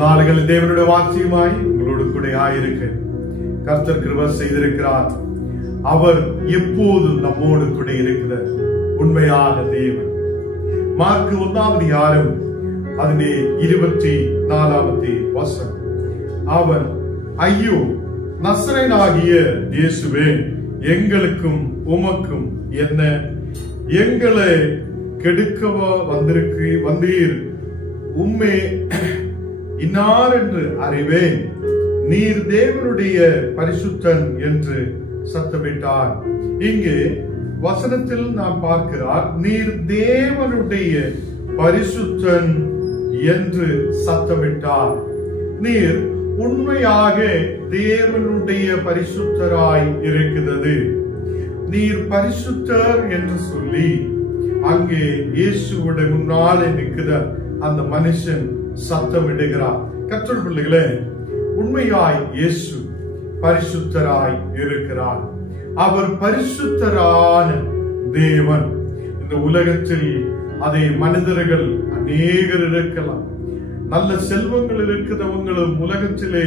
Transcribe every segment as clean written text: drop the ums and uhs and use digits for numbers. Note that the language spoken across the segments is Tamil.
நாளுகளில் தேவனுடைய வார்த்தையுமாய் உங்களோடு கூட ஆயிருக்க கர்த்தர் கிருபை செய்திருக்கிறார். அவர் எப்போதும் நம்மோடு கூட இருக்கிற உண்மையான தேவன். மார்க்கு 1 அதிலே 24 வசனம். அவன், ஐயோ நசரேயனாகிய இயேசுவே, எங்களுக்கும் உமக்கும் என்ன? எங்களை கெடுக்கவா வந்தீர்? உம்மே இன்னார் என்று அறிவேன். நீர் தேவனுடைய பரிசுத்தன் என்று சத்தமிட்டார். இங்கே வசனத்தில் நாம் பார்க்கிறார், நீர் தேவனுடைய பரிசுத்தன் என்று சத்தமிட்டார். நீர் உண்மையாக தேவனுடைய பரிசுத்தராய் இருக்கிறது. நீர் பரிசுத்தர் என்று சொல்லி அங்கே இயேசுவோட முன்னாலே நிற்கிற அந்த மனுஷன் சத்தமிடுகிறார். கர்த்தருடைய பிள்ளைகளே, உண்மையாய் இயேசு பரிசுத்தராய் இருக்கிறார். அவர் பரிசுத்தரான தேவன். இந்த உலகத்தில் அதே மனிதர்கள் அநேகர் இருக்கலாம். நல்ல செல்வங்கள் இருக்கிறவங்களும் உலகத்திலே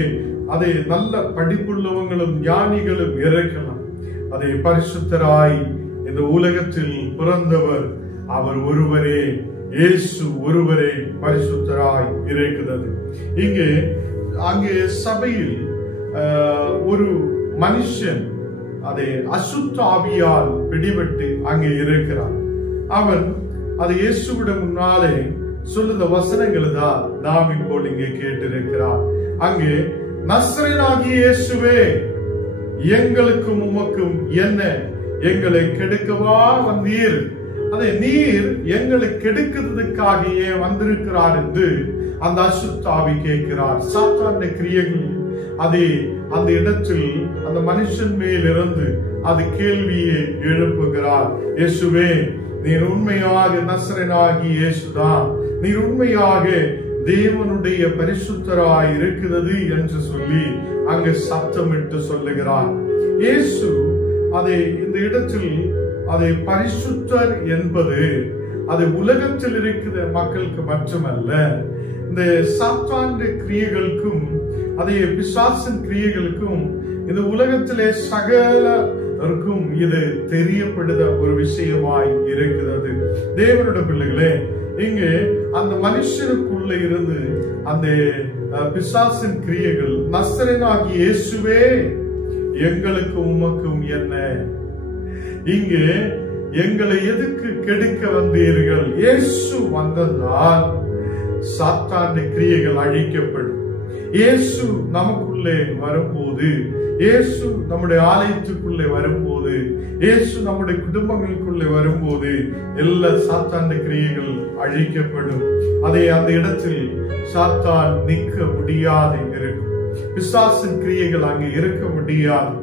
அதே நல்ல படிப்புள்ளவங்களும் ஞானிகளும் இருக்கலாம். அதே பரிசுத்தராய் இந்த உலகத்தில் பிறந்தவர் அவர் ஒருவரே, இயேசு ஒருவரே பரிசுத்தராய் இருக்கிறது. அங்கே சபையில் ஒரு மனுஷன் அதை அசுத்த ஆவியால் பிடிபட்டு அங்கே இருக்கிறார். அவன் அது இயேசுவிட முன்னாலே சொல்லுத வசனங்கள் தான் நாம் இப்போ இங்கே கேட்டிருக்கிறார். அங்கே, நசரேயனாகிய இயேசுவே, எங்களுக்கும் உமக்கும் என்ன? எங்களை கெடுக்கவா வந்தீர்? அதை நீர் எங்களை கெடுக்கிறதுக்காக ஏன் வந்திருக்கிறார் என்று அந்த அசுத்த ஆவி கேட்கிறார். சாத்தானுடைய கிரியைகள் அதே அந்த இடத்தில் அந்த மனுஷன் மேல் இருந்து அது கேள்வியை எழுப்புகிறார். இயேசுவே, நீர் உண்மையாக நசரேயனாகி இயேசுதான், நீர் உண்மையாக தேவனுடைய பரிசுத்தராய் இருக்கிறது என்று சொல்லி அங்கு சத்தமிட்டு சொல்லுகிறார். இயேசு அதை இந்த இடத்தில் அதை பரிசுத்தர் என்பது அது உலகத்தில் இருக்கிற மக்களுக்கு மட்டுமல்ல, இந்த சாத்தானுடைய கிரியைகளுக்கும் அதே பிசாசின் கிரியைகளுக்கும் இந்த உலகத்திலே சகலருக்கும் இது தெரியப்படுத ஒரு விஷயமாய் இருக்கிறது. தேவனுடைய பிள்ளைகளே, இங்கே அந்த மனுஷனுக்குள்ள இருந்து அந்த பிசாசின் கிரியைகள், நசரேயனாகிய இயேசுவே, எங்களுக்கும் உமக்கும் என்ன? இங்கே எங்களை எதுக்கு கெடுக்க வந்தீர்கள்? இயேசு வந்ததால் சாத்தானுடைய கிரியைகள் அழிக்கப்படும். இயேசு நமக்குள்ளே வரும்போது, இயேசு நம்முடைய ஆலயத்துக்குள்ளே வரும்போது, இயேசு நம்முடைய குடும்பங்களுக்குள்ளே வரும்போது எல்லா சாத்தானுடைய கிரியைகள் அழிக்கப்படும். அதை அந்த இடத்தில் சாத்தான் நிற்க முடியாது இருக்கும். பிசாசின் கிரியைகள் அங்கே இருக்க முடியாது.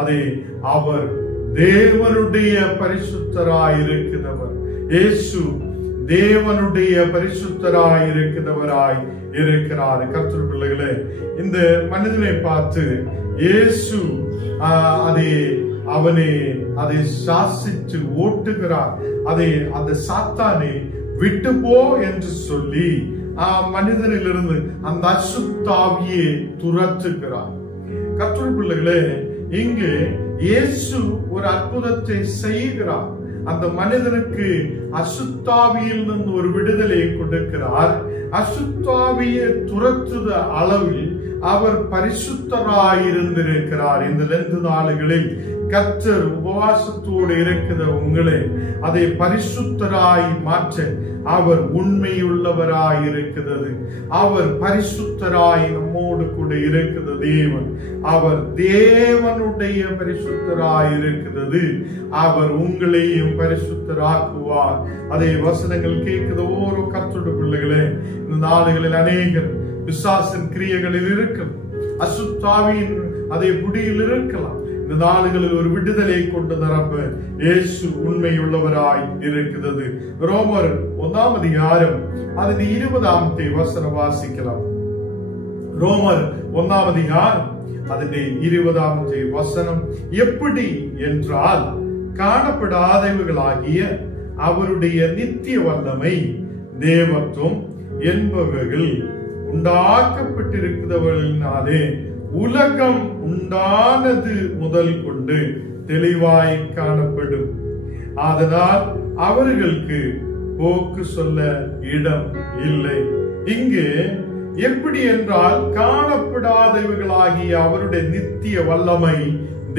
அதை அவர் தேவனுடைய பரிசுத்தராய் இருக்கிறவர். இயேசு தேவனுடைய பரிசுத்தராய் இருக்கிறவராய் இருக்கிறார். கர்த்தர் பிள்ளைகளே, இந்த மனிதனை பார்த்து இயேசு அதை சாசித்து ஓட்டுகிறார். அந்த சாத்தானை விட்டு போ என்று சொல்லி மனிதனிலிருந்து அந்த அசுத்த ஆவியை துரத்துகிறார். கர்த்தர் பிள்ளைகளே, இங்கே இயேசு ஒரு அற்புதத்தை செய்கிறார். அந்த மனிதனுக்கு அசுத்தாவியில் இருந்து ஒரு விடுதலை கொடுக்கிறார். அசுத்தாவியை துரத்துத அளவில் அவர் பரிசுத்தராயிருந்திருக்கிறார். இந்த 2 நாளுகளில் கர்த்தர் உபவாசத்தோடு இருக்கிற உங்களை அதை பரிசுத்தராய் மாற்ற அவர் உண்மையுள்ளவராய் இருக்கிறது. அவர் பரிசுத்தராய் நம்மோடு கூட இருக்கிற தேவன். அவர் தேவனுடைய பரிசுத்தராய் இருக்கிறது. அவர் உங்களையும் பரிசுத்தராக்குவார். அதே வசனங்கள் கேட்கிற ஓரோ கர்த்தருடைய பிள்ளைகளே, இந்த நாளுகளில் அநேகர் பிசாசின் கிரியைகளில் இருக்கும், அசுத்தாவியின் அதே புடியில் இருக்கலாம். இந்த நாளுகளில் ஒரு விடுதலை கொண்டு நிரப்ப இயேசு உண்மையுள்ளவராய் இருக்கிறது. ரோமர் 1 அதில் 20 வசனம் வாசிக்கலாம். ரோமர் 1 அதில் 20 வசனம். எப்படி என்றால், காணப்படாதவைகளாகிய அவருடைய நித்திய வல்லமை, தேவத்துவம் என்பவைகள் உண்டாக்கப்பட்டிருக்கிறவர்களினாலே உலகம் உண்டானது முதல் கொண்டு தெளிவாய் காணப்படும். அதனால் அவர்களுக்கு போக்கு சொல்ல இடம் இல்லை. இங்கு எப்படி என்றால், காணப்படாதவைகளாகிய அவருடைய நித்திய வல்லமை,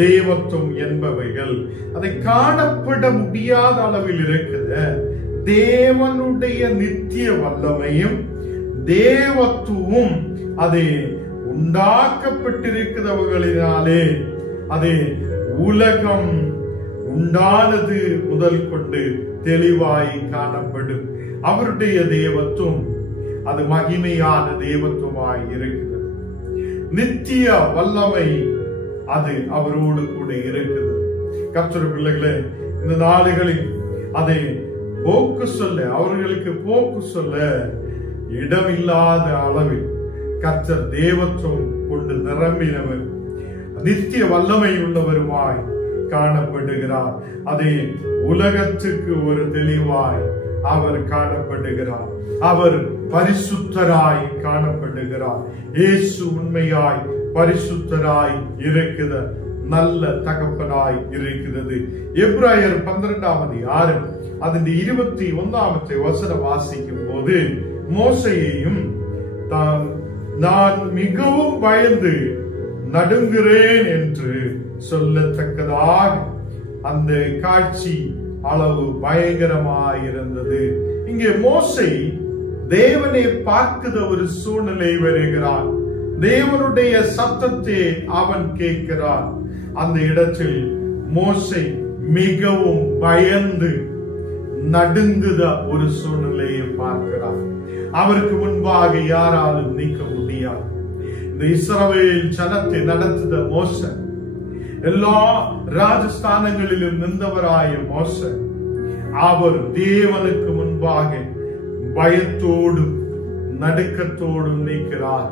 தேவத்துவம் என்பவைகள், அதை காணப்பட முடியாத அளவில் இருக்கிற தேவனுடைய நித்திய வல்லமையும் தேவத்துவம் அது உண்டாக்கப்பட்டிருக்கிறவர்களினாலே, அது உலகம் உண்டானது முதல் கொண்டு தெளிவாய் காணப்படும். அவருடைய தேவத்துவம் அது மகிமையான தேவத்துவமாய் இருக்கிறது. நித்திய வல்லமை அது அவரோடு கூட இருக்கிறது. கர்த்தருடைய பிள்ளைகளே, இந்த நாடுகளில் அதை போக்கு சொல்ல, அவர்களுக்கு போக்கு சொல்ல இடமில்லாத அளவில் கர்த்தர் தேவத்துவம் கொண்டு நிரம்பினவர், நித்திய வல்லமை உள்ளவருமாய் காணப்படுகிறார். அதை உலகத்துக்கு ஒரு தெளிவாய் அவர் காணப்படுகிறார். அவர் பரிசுத்தராய் காணப்படுகிறார். இயேசு உண்மையாய் பரிசுத்தராய் இருக்கிற நல்ல தகப்பனாய் இருக்கிறது. எபிரேயர் 12ஆம் அதிகாரம் அதன் 21ஆம் வசனம் வாசிக்கும் போது, மோசேயையும் நான் மிகவும் பயந்து நடுங்குகிறேன் என்று சொல்லத்தக்கதாக அந்த காட்சி அளவு பயங்கரமாயிருந்தது. இங்கே மோசே தேவனை பார்க்கிற ஒரு சூழ்நிலை வருகிறான். தேவனுடைய சத்தத்தை அவன் கேட்கிறான். அந்த இடத்தில் மோசே மிகவும் பயந்து நடுங்குத ஒரு சூழ்நிலையை பார்க்கிறான். அவருக்கு முன்பாக யாராலும் நீக்க முடியாது. இந்த இஸ்ரவேல் ஜனத்தை நடத்துத மோசே, எல்லா ராஜஸ்தானங்களிலும் நின்றவராய மோசே, அவர் தேவனுக்கு முன்பாக பயத்தோடும் நடுக்கத்தோடும் நிற்கிறார்.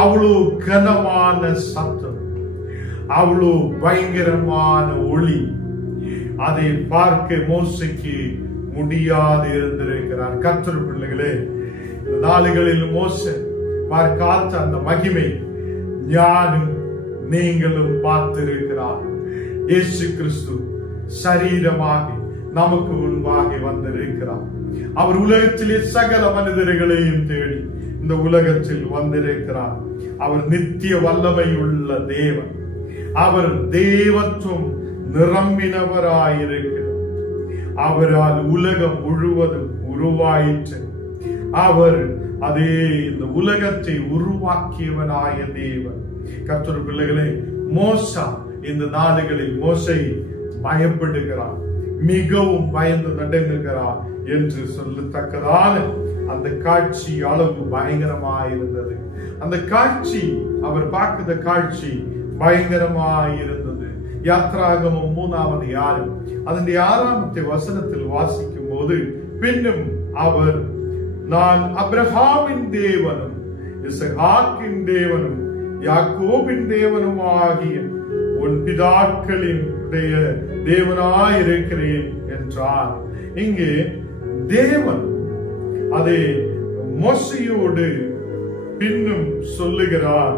அவ்வளோ கனமான சத்தம், அவ்வளோ பயங்கரமான ஒளி, அதை பார்க்க மோசைக்கு முடியாது இருந்திருக்கிறார். கர்த்தர் பிள்ளைகளே, இந்த நாளுகளில் மோசே பார்க்காத அந்த மகிமை ஞானும் நீங்களும் பார்த்திருக்கிறார். இயேசு கிறிஸ்து சரீரமாக நமக்கு முன்பாக வந்திருக்கிறார். அவர் உலகத்திலே சகல மனிதர்களையும் தேடி இந்த உலகத்தில் வந்திருக்கிறார். அவர் நித்திய வல்லமை உள்ள தேவன். அவர் தேவத்துவம் நிரம்பினவராயிருக்கிறார். அவரால் உலகம் முழுவதும் உருவாயிற்று. அவர் அதே இந்த உலகத்தை உருவாக்கியவனாய தேவன். கர்த்தருடைய பிள்ளைகளே, மோசா இந்த நாடுகளில் மோசே பயப்படுகிறார், மிகவும் பயந்து நடுங்குகிறார் என்று சொல்லத்தக்கதான அந்த காட்சி அளவு பயங்கரமாயிருந்தது. அந்த காட்சி, அவர் பார்க்கிற காட்சி பயங்கரமாயிருந்தது. யாத்ராகமம் 3ஆம் அதிகாரம் அதன் 6ஆம் வசனத்தில் வாசிக்கும் போது, பின்னும் அவர், நான் ஆபிரகாமின் தேவனும் இசகாக்கின் தேவனும் யாக்கோபின் தேவனும் ஆகிய உன் பிதாக்களின் தேவனாயிருக்கிறேன் என்றார். இங்கே தேவன் அதை மோசையோடு பின்னும் சொல்லுகிறார்,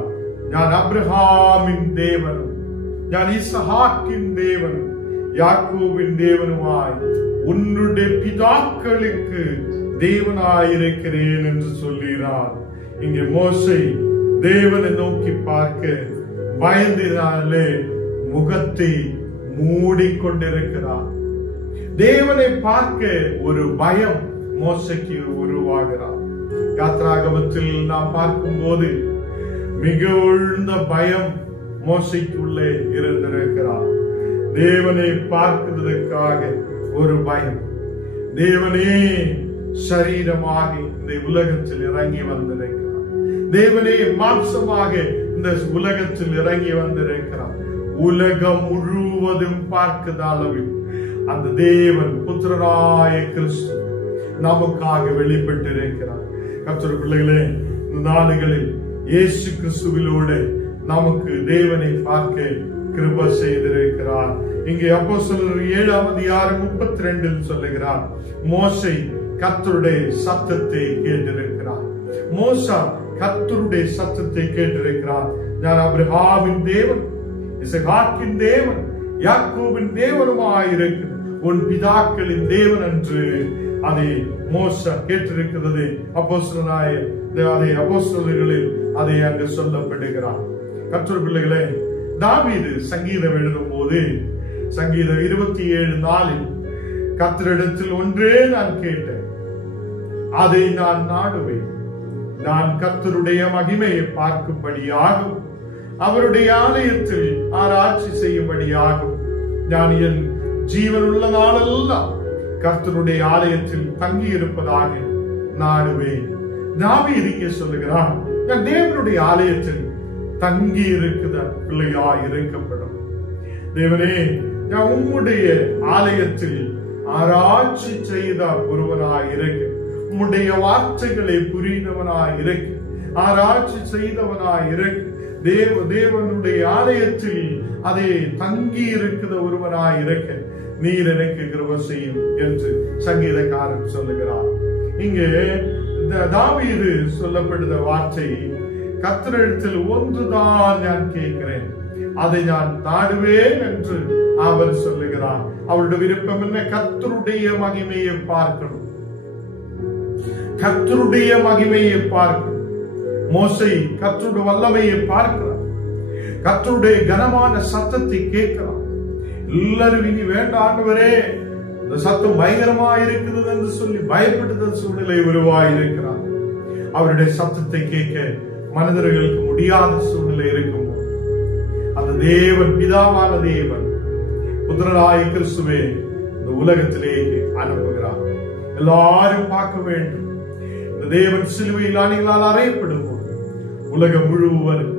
நான் ஆபிரகாமின் தேவனும் நான் இசகாக்கின் தேவனும் யாக்கோபின் தேவனுமாய் உன்னுடைய பிதாக்களுக்கு தேவனாயிருக்கிறேன் என்று சொல்கிறார். இங்கே மோசே தேவனை நோக்கி பார்க்க பயந்தினாலே முகத்தை மூடிக்கொண்டிருக்கிறார். தேவனை பார்க்க ஒரு பயம் மோசைக்கு உருவாகிறார். யாத்ராகமத்தில் நாம் பார்க்கும் போது மிக உழ்ந்த பயம் மோசைக்குள்ளே இருந்திருக்கிறார். தேவனை பார்க்கிறதுக்காக ஒரு பயம். தேவனே சரீரமாக இந்த உலகத்தில் இறங்கி வந்திருக்கிறார். தேவனே மாம்சமாக இந்த உலகத்தில் இறங்கி வந்திருக்கிறார். உலகம் முழுவதும் பார்க்கிற அளவில் அந்த தேவன் புத்திரராய கிறிஸ்து நமக்காக வெளிப்பட்டிருக்கிறார். கர்த்தருடைய பிள்ளைகளே, இந்த நாடுகளில் இயேசு கிறிஸ்துவிலோடு நமக்கு தேவனை பார்க்க கிருபை செய்திருக்கிறார். இங்கே அப்போஸ்தலர் 7ஆம் அதிகாரம் 32 சொல்லுகிறார், மோசே கர்த்தருடைய சத்தத்தை கேட்டிருக்கிறார். மோசா கர்த்தருடைய சத்தத்தை கேட்டிருக்கிறான். நான் ஆபிரகாமின் தேவன், இசகாக்கின் தேவன், யாக்கோபின் தேவனுமாயிருக்கிற உன் பிதாக்களின் தேவன் என்று அதை மோசே கேட்டிருக்கிறது. அப்போஸ்தலர்களில் அதை அங்கு சொல்லப்படுகிறார். கர்த்தருடைய பிள்ளைகளே, தாவீது சங்கீதம் எழுதும் போது சங்கீதம் 27:4 கர்த்தரிடத்தில் ஒன்றே நான் கேட்டேன், அதை நான் நாடுவேன். நான் கர்த்தருடைய மகிமையை பார்க்கும்படியாகும், அவருடைய ஆலயத்தில் ஆராய்ச்சி செய்யும்படியாகும். நான் என் ஜீவனுள்ள நாளெல்லாம் கர்த்தருடைய ஆலயத்தில் தங்கி இருப்பதாக நாடுவேன். தாவீது இங்கே சொல்லுகிறான், நான் தேவனுடைய ஆலயத்தில் தங்கி இருக்கிற பிள்ளையாய் இருக்கப்படும். தேவனே, நான் உம்முடைய ஆலயத்தில் ஆராய்ச்சி செய்த ஒருவனாய் இருக்க, உம்முடைய வார்த்தைகளை புரிந்தவனாய் இருக்க, ஆராய்ச்சி செய்தவனாய் இருக்க, தேவனுடைய ஆலயத்தில் அதை தங்கி இருக்கிற ஒருவனாய் இருக்க நீர் எனக்கு கிருபை செய்யும் என்று சங்கீதக்காரன் சொல்லுகிறார். இங்கே தாவீது சொல்லப்படுகிற வார்த்தை, கர்த்தரிடத்தில் ஒன்றுதான் நான் கேட்கிறேன், அதை நான் நாடுவேன் என்று அவர் சொல்லுகிறார். அவருடைய விருப்பம் என்ன? கர்த்தருடைய மகிமையை பார்க்கணும், கர்த்தருடைய மகிமையை பார்க்கணும். மோசே கர்த்தருடைய வல்லமையை பார்க்கிறார், கர்த்தருடைய கனமான சத்தத்தை கேட்கிறார். எல்லாரும் இனி வேண்டாம் ஆண்டவரே, இந்த சத்தம் பயங்கரமா இருக்குது என்று சொல்லி பயப்படுத்த சூழ்நிலை உருவாயிருக்கிறார். அவருடைய சத்தத்தை கேட்க மனிதர்களுக்கு முடியாத சூழ்நிலை இருக்கும்போது அந்த தேவன், பிதாவான தேவன் புத்திரனாய் கிறிஸ்துவே இந்த உலகத்திலே அனுப்புகிறார். எல்லாரும் பார்க்க வேண்டும். இந்த தேவன் சிலுவையில் அணிகளால் அறையப்படும் போது உலகம் முழுவதும்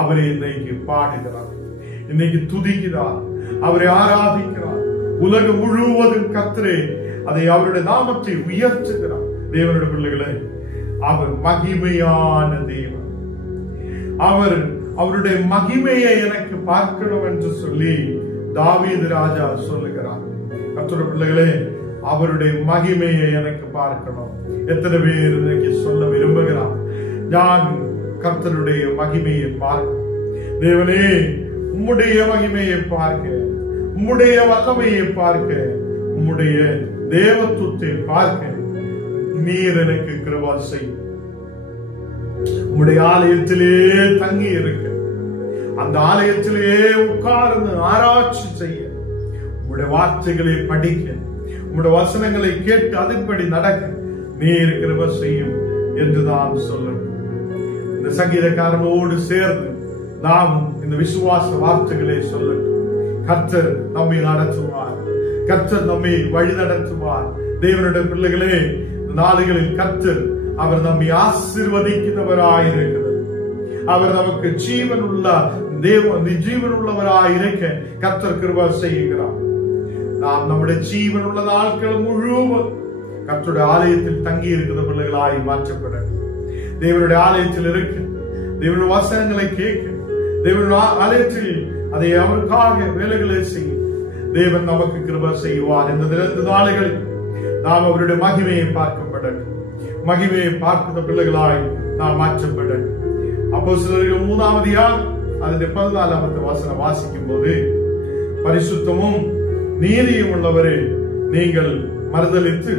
அவரை இன்னைக்கு பாடுகிறார், இன்னைக்கு துதிக்கிறார், அவரை ஆராதிக்கிறார். உலகம் முழுவதும் கர்த்தரே அதை அவருடைய நாமத்தை உயர்த்துகிறார். தேவனுடைய பிள்ளைகளே, அவர் மகிமையான தேவன். அவருடைய மகிமையை எனக்கு பார்க்கணும் என்று சொல்லி தாவீது ராஜா சொல்லுகிறார். கர்த்தருடைய பிள்ளைகளே, அவருடைய மகிமையை எனக்கு பார்க்கணும். எத்தனை பேர் இன்னைக்கு சொல்ல விரும்புகிறார், நான் கர்த்தருடைய மகிமையை பார்க்க. தேவனே, உம்முடைய மகிமையை பார்க்க, உம்முடைய வல்லமையை பார்க்க, உம்முடைய தேவத்துவத்தை பார்க்க நீர் எனக்கு கிருபை செய்யும். உம்முடைய ஆலயத்திலே தங்கி இருக்க, அந்த ஆலயத்திலே உட்கார்ந்து ஆராய்ச்சி செய்ய, உம்முடைய வார்த்தைகளை படிக்க, உம்முடைய வசனங்களை கேட்டு அதன்படி நடக்க நீர் கிருபை செய்யும் என்று நான் சொல்லணும். இந்த சங்கீதக்காரனோடு சேர்ந்து நாமும் இந்த விசுவாச வார்த்தைகளை சொல்லட்டும். கர்த்தர் நம்மை நடத்துவார், கர்த்தர் நம்மை வழி நடத்துவார். தேவனுடைய பிள்ளைகளே, நாடுகளில் கர்த்தர் அவர் நம்மை ஆசீர்வதிக்கிறவராயிருக்கிறார். அவர் நமக்கு ஜீவனுள்ள ஜீவனுள்ளவராயிருக்க கர்த்தர் கிருபை செய்கிறார். நாம் நம்முடைய ஜீவனுள்ள நாட்கள் முழுவதும் கர்த்தருடைய ஆலயத்தில் தங்கி இருக்கிற பிள்ளைகளாய் மாற்றப்பட, தேவனுடைய ஆலயத்தில் இருக்க, தேவனுடைய வசனங்களை கேட்க, தேவனுடைய ஆலயத்தில் அதை அவருக்காக வேலைகளை செய்ய தேவன் நமக்கு கிருபை செய்வார். இந்த நாளுகளில் நாம் அவருடைய மகிமையை பார்க்கப்பட, மகிமையை பார்க்கிற பிள்ளைகளாய் நாம் மாற்றப்பட. அப்போஸ்தலர்கள் 3 அதில் 14 வசனம் வாசிக்கும் போது, பரிசுத்தமும் நீதியும் உள்ளவரே, நீங்கள் மறுதலித்து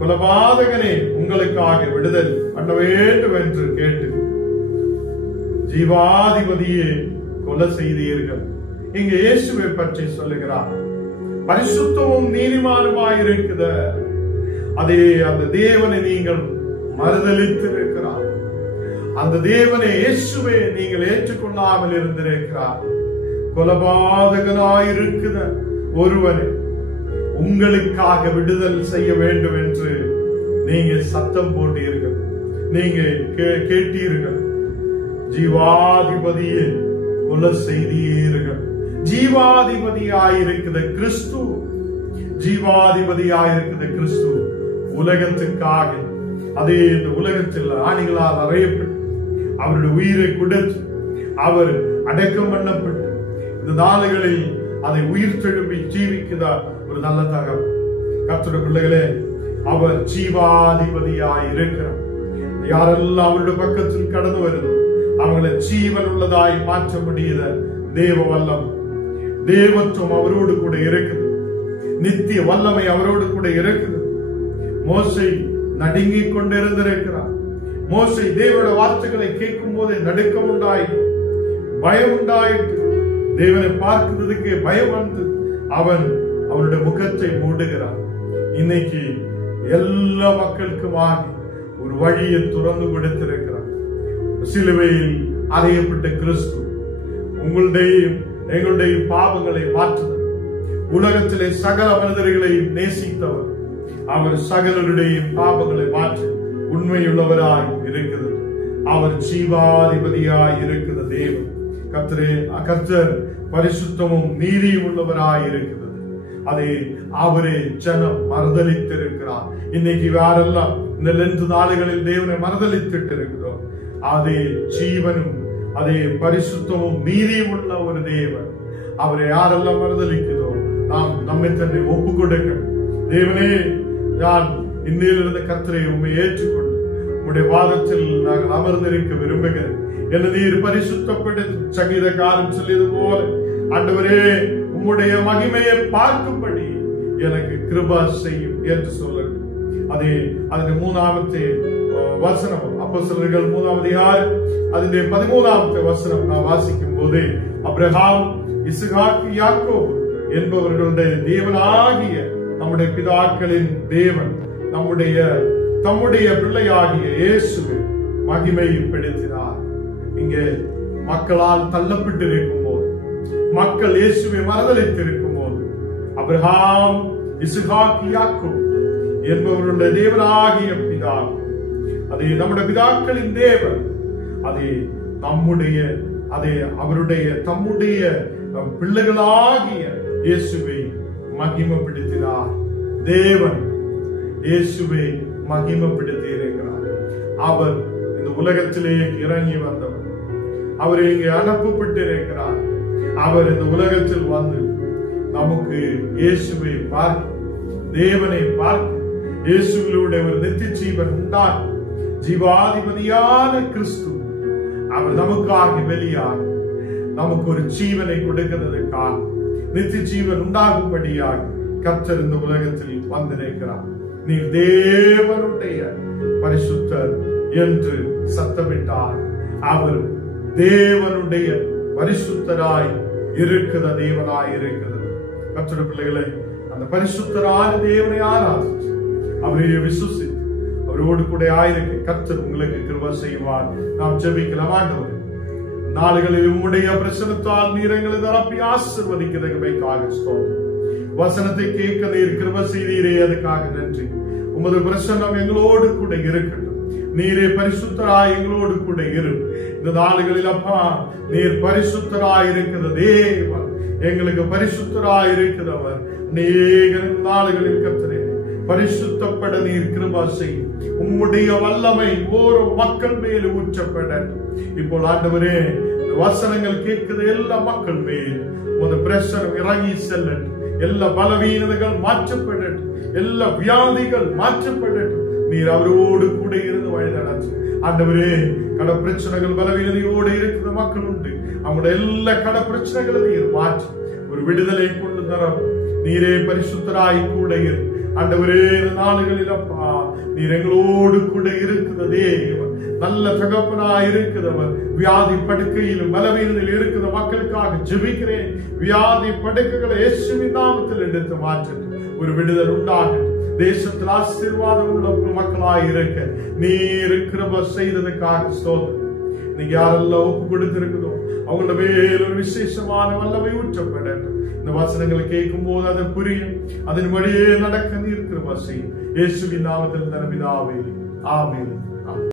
கொலபாதகனே உங்களுக்காக விடுதல் பண்ண வேண்டும் என்று கேட்டு ஜீவாதிபதியே கொலை செய்தீர்கள். இங்க இயேசுவை பற்றி சொல்லுகிறார். பரிசுத்தமும் நீதிமானுமாயிருக்கிற அதே அந்த தேவனை நீங்கள் மறுதலித்து இருக்கிறார். அந்த தேவனை இயேசுவை நீங்கள் ஏற்றுக்கொள்ளாமல் இருந்திருக்கிறார். கொலபாதகனாயிருக்கிற ஒருவனை உங்களுக்காக விடுதல் செய்ய வேண்டும் என்று நீங்க சத்தம் போட்டீர்கள், நீங்க கேட்டீர்கள். ஜீவாதிபதியை கொலை செய்தீர்கள். ஜீவாதிபதியாயிருக்கிற கிறிஸ்து, ஜீவாதிபதியாயிருக்கிற கிறிஸ்து உலகத்துக்காக அதே இந்த உலகத்தில் ஆணிகளால் அறையப்பட்டு அவருடைய உயிரை கொடுத்து அவர் அடக்கம் பண்ணப்பட்டு இந்த நாளுகளில் அதை உயிர் தெழும்பி ஜீவிக்கிறார். ஒரு நல்ல தகவல். கர்த்தருடைய பிள்ளைகளே, அவர் ஜீவாதிபதியாய் இருக்கிறார். யாரெல்லாம் அவருடைய பக்கத்தில் கடந்து வருதோ அவங்களை ஜீவன் உள்ளதாய் மாற்ற முடியுத தேவ வல்லம், தேவத்துவம் அவரோடு கூட இருக்குது. நித்திய வல்லமை அவரோடு கூட இருக்குது. மோசே நடுங்கிக் கொண்டிருந்திருக்கிறார். மோசே தேவனுடைய வார்த்தைகளை கேட்கும் போதே நடுக்கம் உண்டாயிற்று, பயம் உண்டாயிற்று. தேவனை பார்க்கிறதுக்கு பயம் வந்து அவனுடைய முகத்தை மூடுகிறார். இன்னைக்கு எல்லா மக்களுக்குமாக ஒரு வழியை துறந்து கொடுத்திருக்கிறார். சிலுவையில் அறையப்பட்ட கிறிஸ்து எங்களுடைய பாவங்களை மாற்றுவர். உலகத்திலே சகல மனிதர்களையும் நேசித்தவர். அவர் சகலருடைய பாவங்களை மாற்றி உண்மையுள்ளவராய் இருக்கிறது. அவர் ஜீவாதிபதியாய் இருக்கிற தேவன். கர்த்தர் பரிசுத்தமும் நீதியும் உள்ளவராய் இருக்கிறது. அதை அவரே ஜனம் மறுதலித்திருக்கிறார். இன்னைக்கு யாரெல்லாம் இந்த லெந்து நாளுகளில் தேவனை மறுதலித்திட்டு இருக்கிறோம், அதே ஜீவனும் அதே பரிசுத்தமும் நீதியும் உள்ள ஒரு தேவன். அவரை யாரெல்லாம் மறுதலிக்கிறதோ நாம் நம்மை தன்னை ஒப்பு கொடுக்க, தேவனே நான் இன்னிலிருந்து கர்த்தரை உம்மை ஏற்றுக்கொண்டு உம்முடைய வாதத்தில் நாங்கள் அமர்ந்திருக்க விரும்புகிறேன். என்ன நீர் பரிசுத்தப்படுத்த சங்கீதக்காரன் சொல்லியது போல ஆண்டவரே உம்முடைய மகிமையை பார்க்கும்படி எனக்கு கிருபா செய்யும் என்று சொல்லட்டும். அதே அதன் 3வது வசனம் அப்போஸ்தலர்கள் 3வது அதிகாரம் அதிலே 13வது வசனம் நான் வாசிக்கும் போது, அப்ரஹாம், இஸ்ஹாக்கு, யாக்கோபு என்பவர்களுடைய தேவனாகிய நம்முடைய பிதாக்களின் தேவன் தம்முடைய பிள்ளையாகிய இயேசுவை மகிமைப்படுத்தினார். இங்கே மக்களால் தள்ளப்பட்டிருக்கும் போது, மக்கள் இயேசுவை மறுதலித்திருக்கும் போது, அப்ரஹாம், இஸ்ஹாக்கு, யாக்கோபு என்பவர்களுடைய தேவனாகிய பிதா, அதே நம்முடைய பிதாக்களின் தேவன், அதே தம்முடைய பிள்ளைகளாகிய இயேசுவை மகிமைப்படுத்தினார். தேவன் இயேசுவை மகிமைப்படுத்தி இருக்கிறார். அவர் இந்த உலகத்திலே இறங்கி வந்தவர். அவர் இங்கே அனுப்பப்பட்டிருக்கிறார். அவர் இந்த உலகத்தில் வந்து நமக்கு இயேசுவை பார்க்க, தேவனை பார்க்க, இயேசுவிலுடைய ஒரு நித்திய ஜீவன் உண்டாகும் ஜீவாதிபதியான கிறிஸ்து அவர் நமக்காக வெளியாக நமக்கு ஒரு ஜீவனை கொடுக்கிறதுக்காக நித்திய ஜீவன் உண்டாகும்படியாக கர்த்தர் இந்த உலகத்தில் வந்திருக்கிறார். நீ தேவனுடைய பரிசுத்தர் என்று சத்தமிட்டார். அவர் தேவனுடைய பரிசுத்தராய் இருக்கிற தேவனாய் இருக்கிறது. கர்த்தருடைய பிள்ளைகளை, அந்த பரிசுத்தரான தேவனை ஆராதிச்சு அவரையே விசுவாசித்து அவரோடு கூட ஆயிருக்க கர்த்தர் உங்களுக்கு கிருபை செய்வார். நாம் ஜெபிக்கலாம். ஆண்டவரே, நாளுகளில் உம்முடைய பிரசன்னத்தால் நீர் எங்களை நிரப்பி ஆசீர்வதிக்கிறதுக்காக ஸ்தோத்திரம். வசனத்தை கேட்க நீர் கிருபை செய்தீரே, அதுக்காக நன்றி. உமது பிரசன்னம் எங்களோடு கூட இருக்கட்டும். நீரே பரிசுத்தராய் எங்களோடு கூட இரு. இந்த நாளுகளில் அப்பா நீர் பரிசுத்தராய் இருக்கிற தேவன், எங்களுக்கு பரிசுத்தராய் இருக்கிறவர். அநேக நாளுகளில் கர்த்தரே பரிசுத்தப்பட நீர் கிருபை செய்யும். உம்முடைய வல்லமை ஓரோ மக்கள் மேல் ஊற்றப்படட்டும். இப்போ ஆண்டவரே, வசனங்கள் கேட்கிற எல்லா மக்கள் மேல் உமது பிரசனம் இறங்கி செல்லட்டும். எல்லா பலவீனங்கள் மாற்றப்படட்டும். எல்லா வியாதிகள் மாற்றப்படட்டும். நீர் அவரோடு கூட இருந்து வழி நடத்து. ஆண்டவரே, கட பிரச்சனைகள் பலவீனதையோடு இருக்கிற மக்கள் உண்டு. அவங்களுடைய எல்லா கட பிரச்சனைகளை நீர் மாற்றி ஒரு விடுதலை கொண்டு தர நீரே பரிசுத்தராய் கூட இரு. ஆண்டவரே, நாளுகளில் அப்பா நீர் எங்களோடு கூட இருக்கிற தேவன், நல்ல தகப்பனாய் இருக்கிறவர். வியாதி படுக்கையிலும் பலவீனத்தில் இருக்கிற மக்களுக்காக ஜெபிக்கிறேன். வியாதி படுக்கைகளை இயேசுவின் நாமத்தில் எடுத்து மாற்றட்டும். ஒரு விடுதல் உண்டாகட்டும். தேசத்தில் ஆசீர்வாதம் உள்ள மக்களாய் இருக்க நீர் கிருபை செய்ததுக்காக ஸ்தோத்திரம். நீங்க யாரெல்லாம் ஒப்பு கொடுத்திருக்கிறோம் அவங்களோட மேல் ஒரு விசேஷமான வல்லமை ஊற்றப்படட்டும். இந்த வசனங்களை கேட்கும் போது அதை புரியும், அதன் வழியே நடக்க நீர் கிருபை செய்யும். இயேசுவின் நாமத்தில் பிதாவே, ஆமென்.